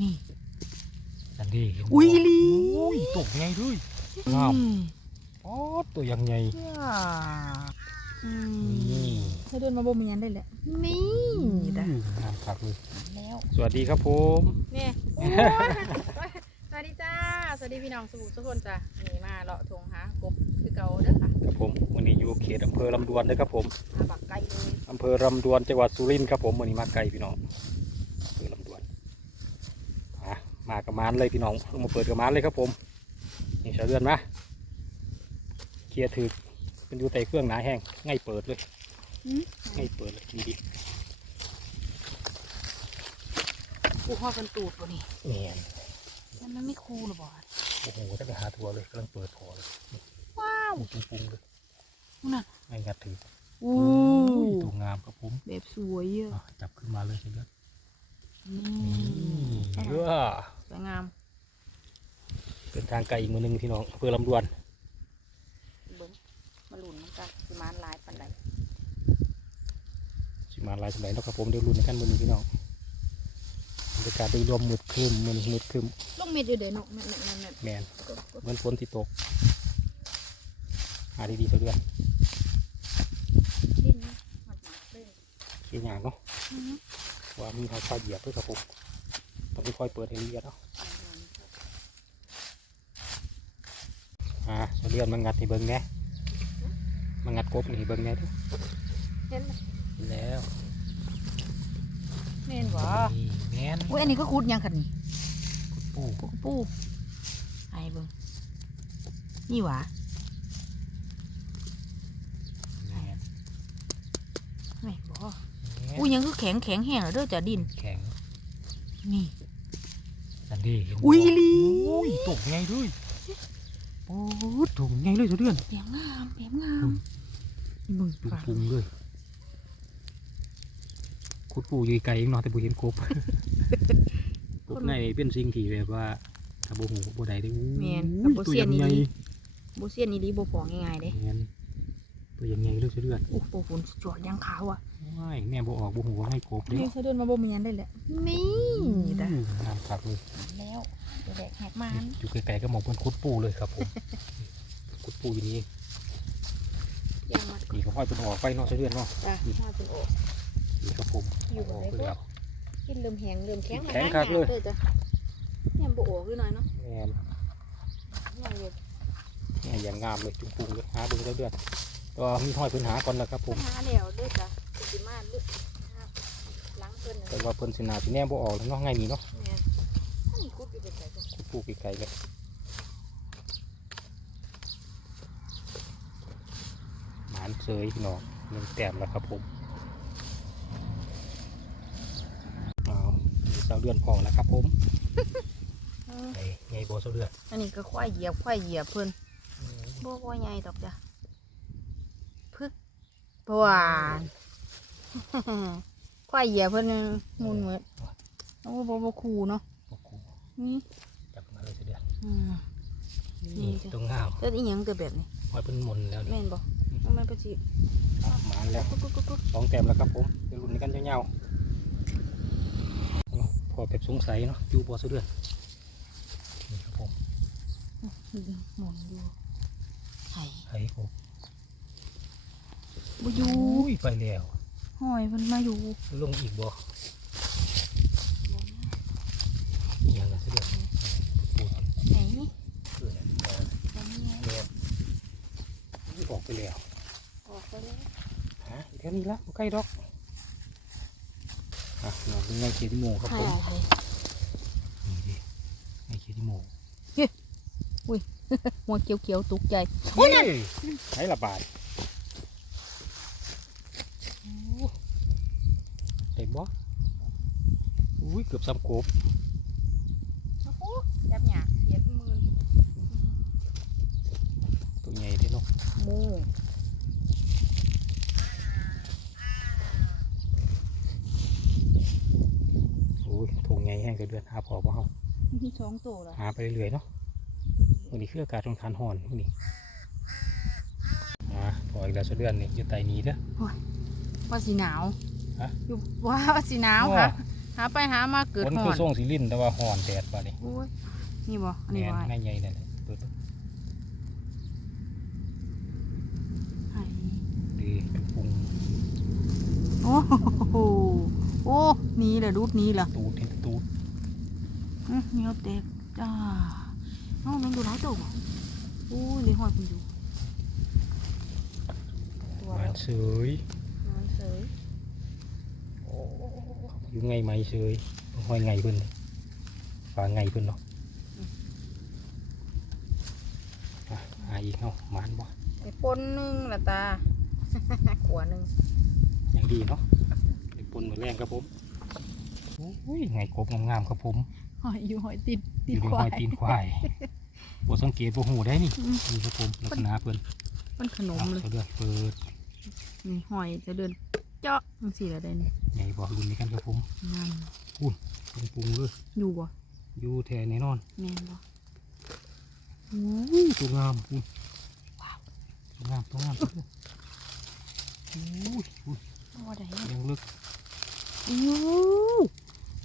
นี่อันนี้เห็นบ่อุ้ยอีหลีอุ้ยตกไงด้วยงามอ๋อตัวยังไงว้าอืมนี่ถ้าเดินมาบ่มีอันได้แหละนี่จ้ะอืมงามคักเลย แล้วสวัสดีครับผมเนี่ยโอ้ยสวัสดีจ้า สวัสดีพี่น้องสบู่ทุกคนจ้ะนี่มาเลาะทงหากบคือเก่าเด้อค่ะครับผมวันนี้อยู่เขตอำเภอลำดวนนะครับผมหาบักไก่เลยอำเภอลำดวนจังหวัดสุรินทร์ครับผมวันนี้มาไกลพี่น้องอำเภอลำดวนอะ มากระมานเลยพี่น้องเอามาเปิดกระมานเลยครับผมนี่ชาวเดือนมาเคลียร์ถือเป็นอยู่ใต้เครื่องหนาแห้งง่ายเปิดเลยอืมง่ายเปิดเลยดีดีกูห่อกันตูดตัวนี้แน่นมันมันไม่คูลหรอบ่โอ้โหจะไปหาทัวร์เลยกำลังเปิดพอเลยว้าวปุ้งปุ้งปุ้งเลยน่ะง่ายงัดถืออู้ตัวงามครับผมแบบสวยเยอะอะจับขึ้นมาเลยใช่ไหมนี่นี่เออ สวยงามเป็นทางไกลอีกมือหนึงพี่น้องอำเภอลำดวนเบิ้งมาหลุนมันกันสิมานลายปันไหลสิมาหลายสมัยแล้วครับผมเดี๋ยวรุ่นกันมือนี้พี่น้องบรรยากาศโดยรวมมืดครึ้มมือนี้มืดครึ้มลงเม็ดอยู่เด้อเนาะแม่นแม่นแม่นแมนกดกดเหมือนฝนที่ตกหาดีๆสักเดือนดิ้นนะหมัดหมัดเลยเขียนอย่างเนาะอือฮึว่ามีเขาคอยเหยียบด้วยครับผม ต้องไปคอยเปิดให้ละเอียดเนาะอ่าสักเดือนมันงัดให้เบิ้งแหน่มันงัดกบนี่ให้เบิ้งแหน่เด้อเห็นไหมเห็นแล้วแม่นบ่นี่แมนอุ้ยอันนี้ก็คุดยังคันนี่ปูปูปูไอ้เบิ่งนี่หวะแมนไม่บ่แม่นอุ้ยยังคือแข็งแข็งแห้งแล้วเด้อจ้ะดิน แข็ง นี่ อันนี้เห็นบ่อุ้ยอีหลีอุ้ยตกไงด้วยโอ้ตกไงเลยสักเดือนเปียงงามเปียงงาอืมมมึงปุ้งฟังปุ้งเลยคุดปูอยู่ไกลเองเนาะแต่บุเห็นกบกบในเป็นสิ่งที่แบบว่าถ้าบุหูบุใดได้อู้แม่นอุ้ยบ่ตัวเสียยังนี่ไงดีบ่เสียนนี่ดีบ่พอง่ายๆเด้แม่นตัวยังไงเลยสักเดือน โอ้โหฝนจอดยังขาวอะ ไม่แม่บ่ออกบุหูว่าให้กบเด้นี่เขาเดินมาบ่มีอันได้แหละนี่จ้ะอืมงามคักเลยแล้วเดี๋ยวแดกแหกมันอยู่ไกลๆก็มองเป็นคุดปูเลยครับผมคุดปูอยู่นี่ยังมานี่ก็ห้อยเป็นออกไปเนาะสักเดือนเนาะจ้ะมาถึงโอ้นี่ครับผมอยู่บ่ออกได้ไปบ่แล้วกินเริ่มแห้งเริ่มแข็งแข็งคักเลยจ้ะเนี่ยบ่โอ้คือหน่อยเนาะแม่นยังอยู่นี่อย่างงามเลยจุงปุงเลยหาเบิ่งสักเดือนก็มีห้อยพื้นหาก่อนแล้วครับผมปัญหาแล้วเด้อจ้ะ สิมาลึกหลังเพิ่นแต่น่ะว่าเพิ่นสินาสิแน่บ่ออกแล้วเนาะง่ายมีเนาะแม่นอันนี้กุดอยู่ไกลๆจ้ะคุดปูไกลๆเลยหมานเสยพี่น้องหนึ่งแต้มแล้วครับผมเอามีเสาเดือนพอแล้วครับผมไอ้ไงโบเสาเดือนอันนี้ก็ควายเหยียบควายเหยียบเพิ่นบ่บ่ใหญ่ดอกจ้ะพึกปวาน ควายเหยียบเพิ่นมุนเหมือนโอ้บ่บ่คูเนาะโอ้โหนี่จับมาเลยเสาเดือนอืมนี่นี่จ้ะตรงงามแต่อีหยังตัวแบบนี้ห้อยเพิ่นหมนแล้วนี่แม่นบ่มันมันปะจิอะหมานแล้วกุ๊กกุ๊กกุ๊กกุ๊กสองแต้มแล้วครับผมเดี๋ยวรุ่นกันยาวๆเนาะพอแบบสงสัยเนาะอยู่บ่เสาเดือนนี่ครับผมหมุนอยู่ไห้ไอ้ผมบ่อยู่อุ้ยไปแล้ว ห้อยมันมาอยู่ลงอีกบ่ยังไงเสาเดือนปูดไหนเออเนี่ยตรงนี้ไงแล้วอุ้ยออกไปแล้วออกไปแล้วฮะแค่นี้ละบ่ใกล้ดอกอะนอนเป็นไงเขียดโมครับไห้ผมไห้นี่ดิไงเขียดโมหัวเขียวๆตกใจโอ้ยใช้ระบาดเต็ม บ่อุ้ยเกือบซ้ำโกบโอ้โหจับหยาเหยียบมือตัวใหญ่เด้เนาะหมูโอ้ยทงใหญ่แห้งกระเดือนหาพอบ่เฮามีสองตัวเหรอหาไปเรื่อยๆเนาะวันนี้คืออากาศค่อนข้างร้อนวันนี้อ่าพออีกแล้วสะเดือนนี่อยู่ใต้นี้เด้อว่าสีหนาวฮะ อยู่ว่าสีหนาวว่าค่ะ หาไปหามาเกิดฝนหอคือนส่งสิลิ้นแต่ว่าหอนแดดบาดนี้โอ้ยนี่บ่อันนี้แม่นบ่ไอ้ง่ายใหญ่นั่นแหละเปิดดูไอ้ดีปรุงโอ้โหโอ้นี่แหละรูดนี้แหละตูดเห็นตูดอื้อเหนียวเต็กจ้าเอ้ามันอยู่หลายตัวบ่โอ้ยเลยหอยคุณอยู่ตัวหวาแล้วนเสยมันเสย อยู่ไงไหมเสยห้อยไงเพิ่นเลยฝาไงเพิ่นเนาะอะหาอีกเนาะหมานบ่ไอ้ปนหนึงละตา ขวหนึงยังดีเนาะไอ้ปนเหมือนแรงครับผมโอ้ยไงกบงามๆครับผมหอยอยู่หอยติดอติดยู่ในควาห้อยยตีนควายบ่สังเกตบ่หูได้นี่อืมนี่ครับผมลักษณะเพิ่นมันขนมเอาเลยเดือดเปิดนี่หอยจะเดินเจาะมันสีอะไรนี่ ใหญ่บ่รุ่นนี้กันครับผมงามปรุงปรุงเลยอยู่บ่อยู่แท้แน่นอนแม่นบ่อุ้ยตัวงามอุ้ยตัวงามตัวงามตัวงามอุ้ยอุ้ยว่าได้ยังลึกโอ้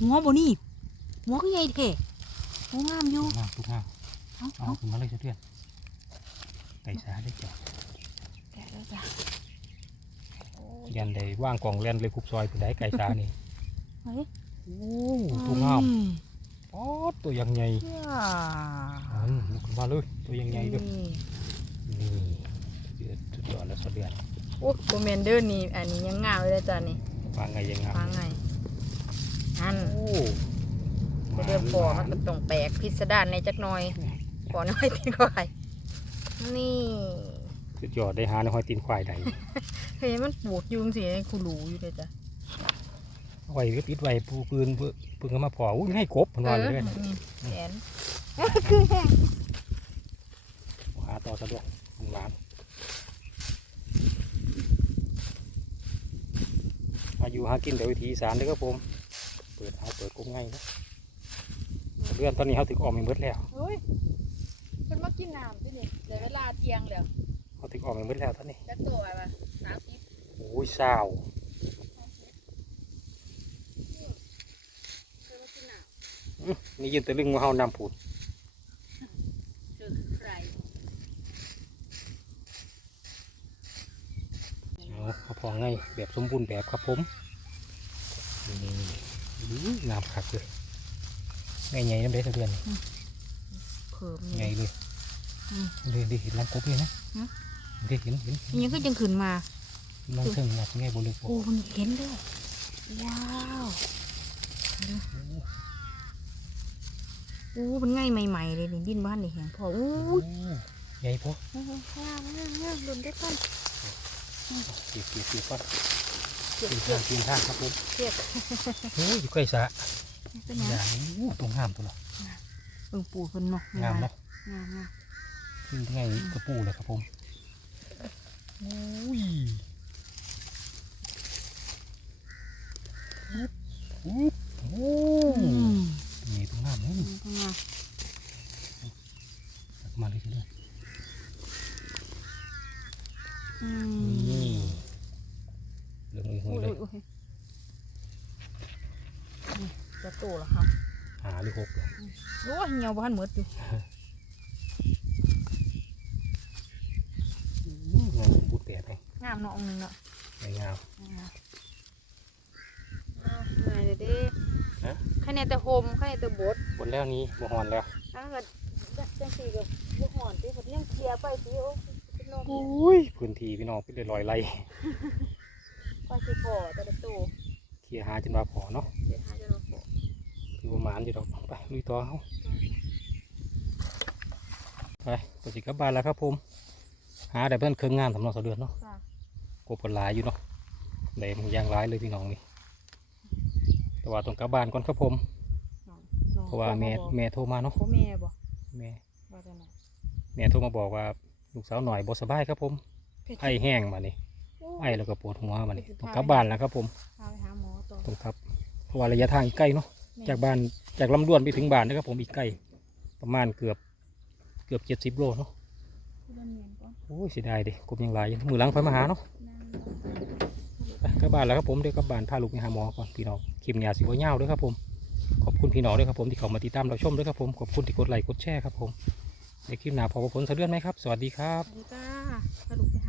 หัวบ่นี่หัวคือใหญ่แท้หัวงามอยู่ตัวงามตัวงามเอาเอาเอาขึ้นมาเลยเพื่อนไก่สาได้จ้ะแกะแล้วจ้ะ โอ้ยยันได้ว่างกล่องเล่นเลยคุบซอยผู้ใดไก่สานี่เฮ้ยโอ้ตัวงามป๊อดตัวยังใหญ่เฮ้ยอันลุกขึ้นมาเลยตัวยังใหญ่ด้วยนี่นี่เดือดสุดยอดแล้วสดเดือนโอ้โบแมนเดอร์นี่อันนี้ยังงามเลยจ้ะนี่วางไงยังงามฟังไงอันโอ้จะเดินปอมันก็ต้องแปลกพิสดารในจักหน่อยปอน้อยตีก่อยนี่สุดยอดได้หาในห้อยตีนควายใด เฮ้ยมันปวดอยุงสิให้คุณรู้อยู่เลยจ้ะไว้ก็ปิดไว้ปูปืนเพื่อเพิ่งเอามาพออุ้ยให้กบมันว่าเลยเด้อนี่แขนหาต่อซะด้วยมันหวานมาอยู่หากินเดี๋ยววิธีอีสารเด้อครับผม เปิดเอาเปิดกุ้งง่ายนะเดือนตอนนี้เขาถึงออกไม่หมดแล้วเฮ้ยเป็นมากินน้ำที่นี่เดี๋ยวเวลาเที่ยงแล้ว เขาถึงออกไม่หมดแล้วตอนนี้จะตัวอะไรสามสิบโอ้ยสาวเคยมากินน้นี่ยืนตะลึงว่าเฮานำผูดำเจอใครเอาเอาพอง่ายแบบสมบูรณ์แบบครับผมนี่อุ้ยงามคักเลยไงใหญ่น้ำเด็ดเดือนเพิ่มใหญ่นี่เลยอืมเดี๋ยวเดี๋ยวเห็นลำกบเลยนะฮะ เดี๋ยวเห็นเห็นนี่ยังก็ยังขึ้นมาลองเชิงว่าไงบนลึกบ่โอ้มันเห็นด้วยว้าวโอ้มันง่ายใหม่ๆเลยนี่ดินบ้านนี่แหงพออู้โอ้ยใหญ่พองามงามงามลุนได้ก่อนเกียบเกียบเกียบก่อนเก็บเกียบเก็ทาบงเกียบทางครับผมเก็บโอ้ยอยู่ใกล้สระเป็นอยังย่างนี้อู้ตรงงามตัวเนาะเบิ่งปูเพิ่นเนาะงามเนาะงามงามขึ้นไงกระปูเลยครับผมโอ้ยอุ๊บโอ้อืมนี่ตรงงามเลยงามมาเลยทีเดียวอืนี่มเหลืองอุ้ยอุ้ยเลยอุ้ยนี่จะโตแล้วครับหาหรือหกเลยโอ้ยเหี่ยวบ้านหมดอยู่ อู้งามพูดแปดเลย งามเนาะ องค์หนึงเนาะไม่งาม อ้าวเหนื่อยเลยเด้ฮะแค่ในแต่โฮมแค่ในแต่บดบนแล้วนี้บ่หอนแล้วอันนั้นก็จังสีกับพวกหอนที่เขายังเคลียร์ไปสิโอ้เป็นนกอุ้ยพื้นที่พี่น้องเป็นลอยไรไปสิพอแต่ละตัวเคลียร์หาจนว่าพอเนาะเดี๋ยวหาจะมาพอคือประมาณอยู่ดอกไปลุยต่อเฮาไปปฏิกลับบ้านแล้วครับผม หาได้เพื่อนเครื่องงานสำหรับสะเดือนเนาะ จ้ะก บผลหลายอยู่เนาะได้มันย่างร้ายเลยพี่น้องนี่แต่ว่าต้องกลับบ้านก่อนครับผมน้องเพราะว่าแม่พ่อบอกแม่โทรมาเนาะพ่อแม่บ่แม่ว่าแต่ไหนแม่โทรมาบอกว่าลูกสาวหน่อยบ่สบายครับผมไอแห้งมานี่ไอแล้วก็ปวดหัวมานี่ต้องกลับบ้านแล้วครับผมพาไปหาหมอต่อต้องครับ เพราะว่าระยะทางอีกใกล้เนาะจากบ้านจากลำดวนไปถึงบ้านนะครับผมอีกใกล้ประมาณเกือบเกือบเจ็ดสิบโลเนาะผู้ดำเนินก่อนโอ้ยเสียดายเดิกบยังหลายอยู่มือหลังค่อยมาหาเนาะนั่งไป กลับบ้านแล้วครับผมเดี๋ยวกลับบ้านพาลูกไปหาหมอก่อนพี่น้องคลิปนี้สิว่าเงาด้วยครับผมขอบคุณพี่น้องด้วยครับผมที่เข้ามาติดตามเราชมด้วยครับผมขอบคุณที่กดไลค์กดแชร์ครับผมในคลิปหน้าพอผลสะเดือนไหมครับ สวัสดีครับสวัสดีจ้าสรุป